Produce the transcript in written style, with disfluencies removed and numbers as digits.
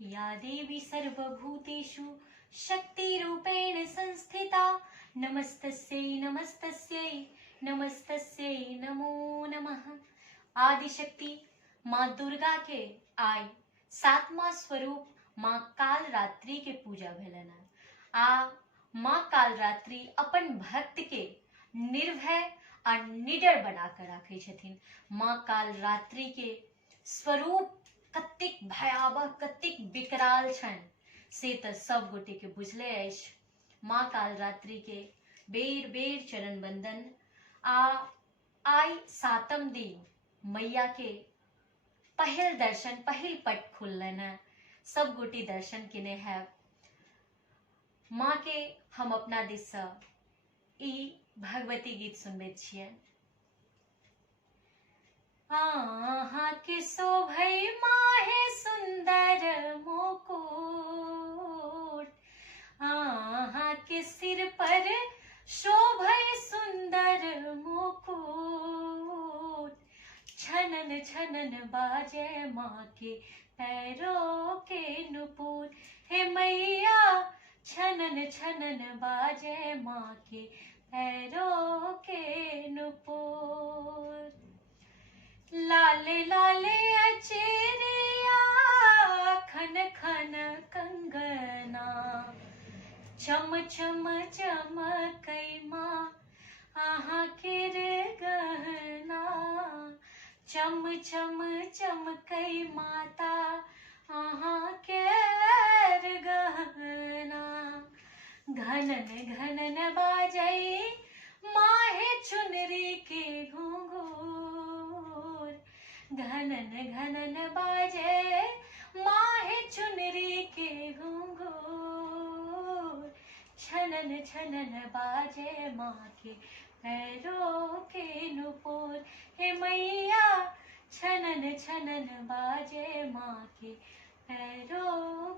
या देवी सर्वभूतेषु शक्तिरूपेण संस्थिता नमस्तस्यै नमस्तस्यै नमस्तस्यै नमो नमः। आदिशक्ति माँ दुर्गा के आई 7वां स्वरूप माँ कालरात्रि के पूजा भेलन। आ माँ कालरात्रि अपन भक्त के निर्भय और निडर बना कर राखे छथिन। माँ कालरात्रि के स्वरूप कतेक भयावह कतेक विकराल छन से तो सब गोटे के बुझले अछि। माँ कालरात्रि के बेर बेर चरण बंदन आई 7म दिन मैया के पहिल दर्शन पहिल पट खुललन है। सब गोटे दर्शन किने है। माँ के हम अपना दिस से ई भगवती गीत सुनबे छियै। आहाँ के शोभै माहे सुंदर मुकुट, आहाँ के सिर पर शोभै सुंदर मुकुट, छनन छनन बाजे माँ के पैरों के नुपुर। हे मैया छनन छनन बाजे माँ के पैरों के नुपुर। लाले लाले अचेरिया खन खन कंगना, चम चम चमकै माँ आहाँ के रे गहना, चम चम चमकै माता आहाँ के रे गहना। घनन घनन बाजै माहे चुनरी के घुंघूर, घनन घनन बाजे माहे चुनरी के घुंघूर, छनन छनन बाजे माँ के पैरों के नुपुर। हे मैया छनन छनन बाजे माँ के पैरों